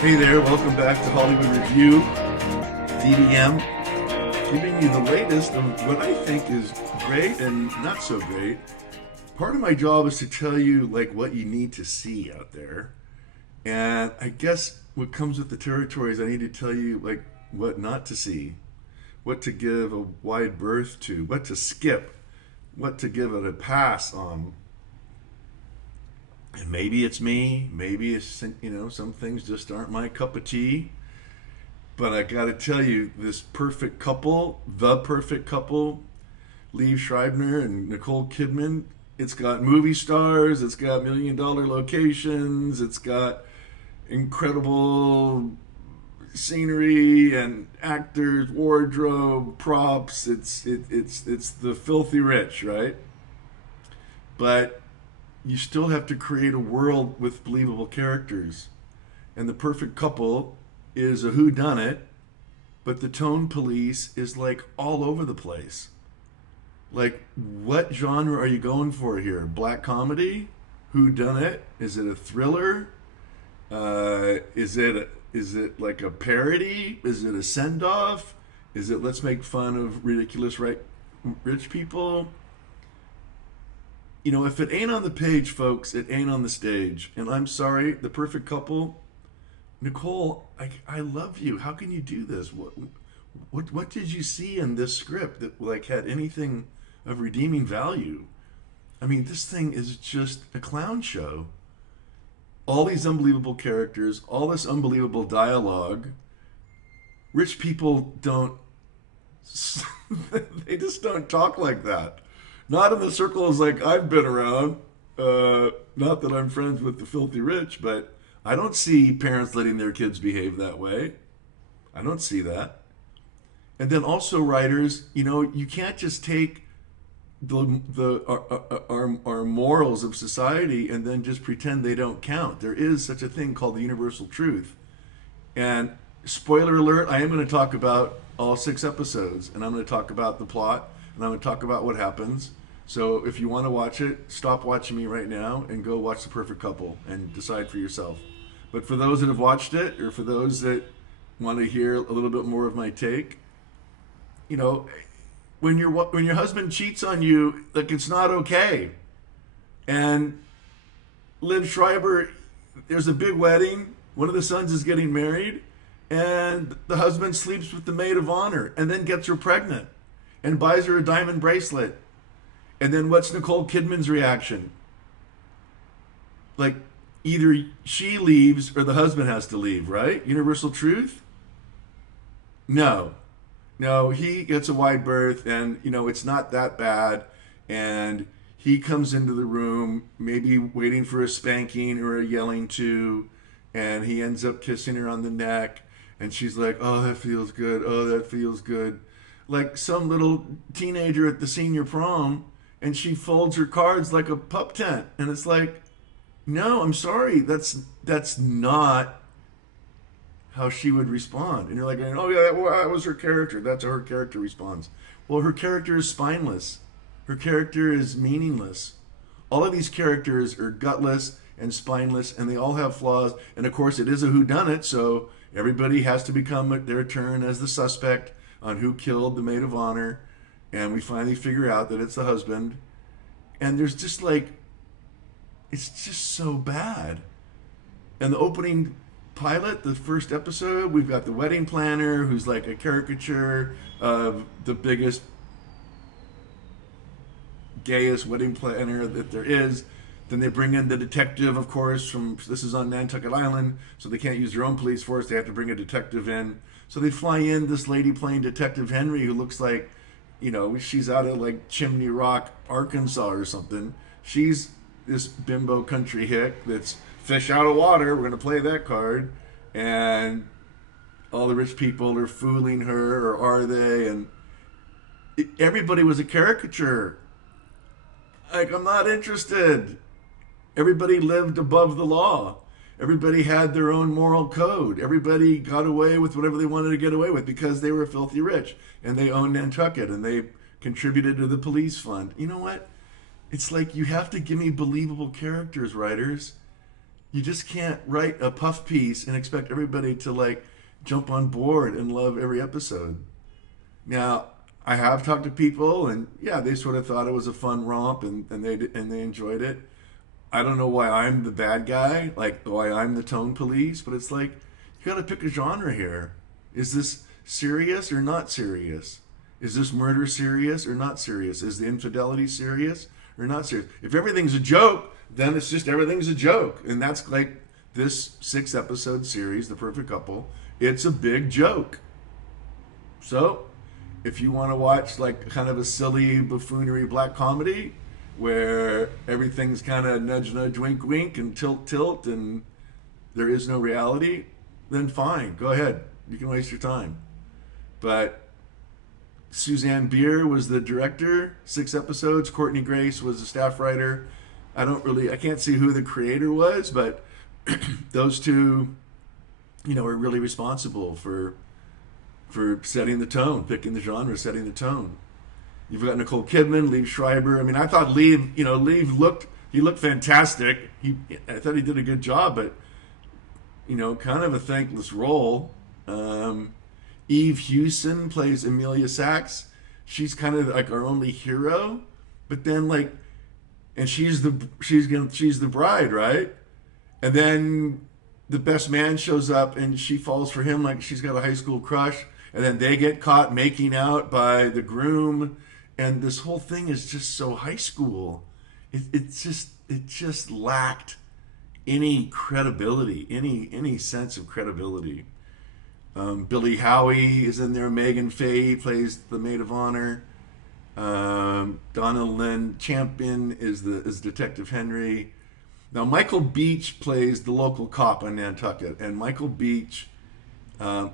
Hey there, welcome back to Hollywood Review, DDM, giving you the latest of what I think is great and not so great. Part of my job is to tell you like what you need to see out there. And I guess what comes with the territory is I need to tell you like what not to see, what to give a wide berth to, what to skip, what to give it a pass on. And maybe it's me, maybe it's some things just aren't my cup of tea. But I got to tell you, this perfect couple, the perfect couple, Liev Schreiber and Nicole Kidman, it's got movie stars, it's got $1 million locations, it's got incredible scenery and actors, wardrobe, props. It's the filthy rich, right? But you still have to create a world with believable characters. And the perfect couple is a whodunit, but the tone police is like all over the place. Like, what genre are you going for here? Black comedy? Whodunit? Is it a thriller? Is it like a parody? Is it a send off? Is it let's make fun of ridiculous rich people? If it ain't on the page, folks, it ain't on the stage. And I'm sorry, the perfect couple, Nicole, I love you. How can you do this? What did you see in this script that like had anything of redeeming value? I mean, this thing is just a clown show. All these unbelievable characters, all this unbelievable dialogue. Rich people don't they just don't talk like that. Not in the circles like I've been around. Not that I'm friends with the filthy rich, but I don't see parents letting their kids behave that way. I don't see that. And then also writers, you can't just take our morals of society and then just pretend they don't count. There is such a thing called the universal truth. And spoiler alert, I am going to talk about all 6 episodes, and I'm going to talk about the plot, and I'm going to talk about what happens. So if you want to watch it, stop watching me right now and go watch The Perfect Couple and decide for yourself. But for those that have watched it, or for those that want to hear a little bit more of my take, when your husband cheats on you, like it's not okay. And Liv Schreiber, there's a big wedding. One of the sons is getting married, and the husband sleeps with the maid of honor, and then gets her pregnant, and buys her a diamond bracelet. And then what's Nicole Kidman's reaction? Like, either she leaves or the husband has to leave, right? Universal truth? No. No, he gets a wide berth, and, it's not that bad. And he comes into the room, maybe waiting for a spanking or a yelling to, and he ends up kissing her on the neck. And she's like, oh, that feels good. Oh, that feels good. Like some little teenager at the senior prom, and she folds her cards like a pup tent. And it's like, no, I'm sorry. That's not how she would respond. And you're like, oh yeah, that was her character. That's how her character responds. Well, her character is spineless. Her character is meaningless. All of these characters are gutless and spineless, and they all have flaws. And of course, it is a whodunit, so everybody has to become their turn as the suspect on who killed the maid of honor. And we finally figure out that it's the husband. And there's just like, it's just so bad. And the opening pilot, the first episode, we've got the wedding planner who's like a caricature of the biggest, gayest wedding planner that there is. Then they bring in the detective, of course, this is on Nantucket Island, so they can't use their own police force. They have to bring a detective in. So they fly in this lady playing Detective Henry, who looks like, she's out of like Chimney Rock, Arkansas or something. She's this bimbo country hick that's fish out of water. We're going to play that card. And all the rich people are fooling her, or are they? And everybody was a caricature. Like, I'm not interested. Everybody lived above the law. Everybody had their own moral code. Everybody got away with whatever they wanted to get away with because they were filthy rich and they owned Nantucket and they contributed to the police fund. You know what? It's like you have to give me believable characters, writers. You just can't write a puff piece and expect everybody to like jump on board and love every episode. Now, I have talked to people, and yeah, they sort of thought it was a fun romp, and they enjoyed it. I don't know why I'm the bad guy, like why I'm the tone police, but it's like you got to pick a genre here. Is this serious or not serious? Is this murder serious or not serious? Is the infidelity serious or not serious? If everything's a joke, then it's just everything's a joke, and that's like this 6 episode series, The Perfect Couple. It's a big joke. So, if you want to watch like kind of a silly buffoonery black comedy where everything's kind of nudge nudge wink wink and tilt tilt and there is no reality, then fine, go ahead. You can waste your time. But Suzanne Bier was the director, 6 episodes. Courtney Grace was the staff writer. I can't see who the creator was, but those two, are really responsible for setting the tone, picking the genre, setting the tone. You've got Nicole Kidman, Liev Schreiber. I mean, I thought Liev looked fantastic. I thought he did a good job, but kind of a thankless role. Eve Hewson plays Emilia Sachs. She's kind of like our only hero, but then and she's the bride, right? And then the best man shows up and she falls for him like she's got a high school crush, and then they get caught making out by the groom, and this whole thing is just so high school. It just lacked any credibility, any sense of credibility. Billy Howie is in there. Megan Faye plays the maid of honor. Donna Lynn Champion is Detective Henry. Now Michael Beach plays the local cop on Nantucket, and Michael Beach,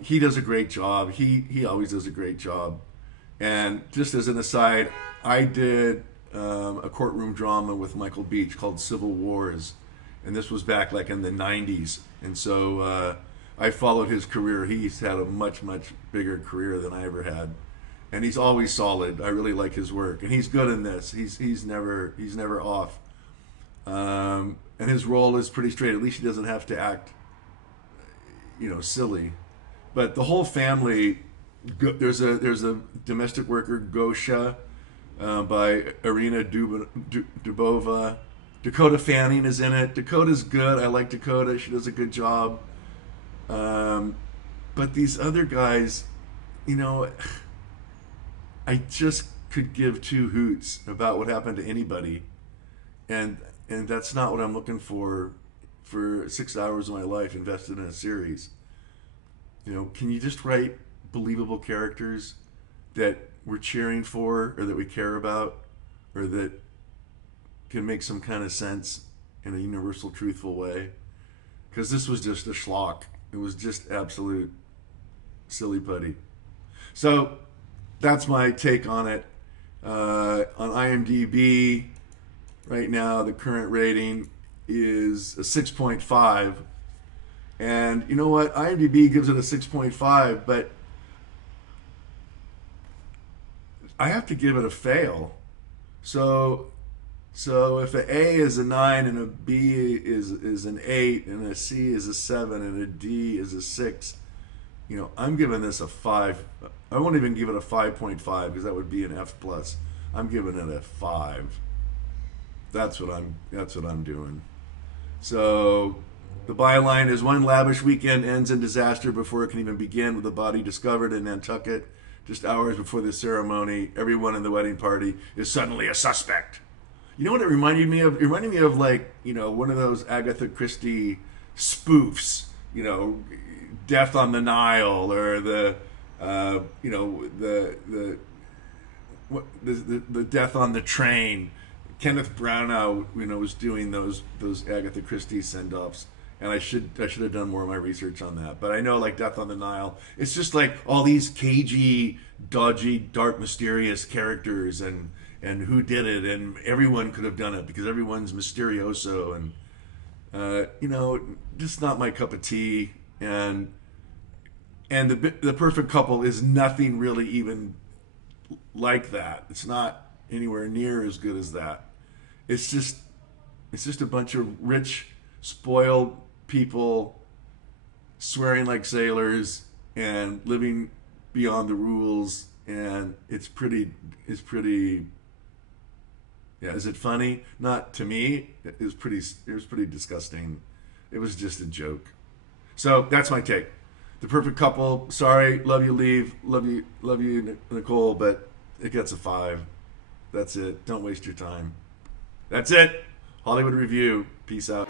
he does a great job. He always does a great job. And just as an aside, I did a courtroom drama with Michael Beach called Civil Wars, and this was back like in the '90s. And so I followed his career. He's had a much bigger career than I ever had, and he's always solid. I really like his work, and he's good in this. He's never off. And his role is pretty straight. At least he doesn't have to act, silly. But the whole family, there's a domestic worker, Gosha, by Irina Dubova. Dakota Fanning is in it. Dakota's good. I like Dakota. She does a good job. But these other guys, I just could give two hoots about what happened to anybody, and that's not what I'm looking for 6 hours of my life invested in a series. Can you just write believable characters that we're cheering for, or that we care about, or that can make some kind of sense in a universal, truthful way? Because this was just a schlock. It was just absolute silly putty. So that's my take on it. On IMDb, right now, the current rating is a 6.5. And you know what? IMDb gives it a 6.5, but I have to give it a fail. So if an A is a 9 and a B is an 8 and a C is a 7 and a D is a 6, I'm giving this a 5. I won't even give it a 5.5 because that would be an F plus. I'm giving it a 5. That's what I'm doing. So the byline is: one lavish weekend ends in disaster before it can even begin, with the body discovered in Nantucket just hours before the ceremony. Everyone in the wedding party is suddenly a suspect. You know what it reminded me of? It reminded me of one of those Agatha Christie spoofs, Death on the Nile, or the Death on the Train. Kenneth Branagh, was doing those Agatha Christie send-offs, and I should have done more of my research on that. But I know, like Death on the Nile, it's just like all these cagey, dodgy, dark, mysterious characters, and who did it, and everyone could have done it because everyone's mysterioso, and just not my cup of tea. And the Perfect Couple is nothing really even like that. It's not anywhere near as good as that. It's just a bunch of rich spoiled people swearing like sailors and living beyond the rules, and it's pretty yeah. Is it funny? Not to me. It was pretty disgusting. It was just a joke. So that's my take. The Perfect Couple. Sorry, love you, Leave. Love you, Nicole. But it gets a 5. That's it. Don't waste your time. That's it. Hollywood Review. Peace out.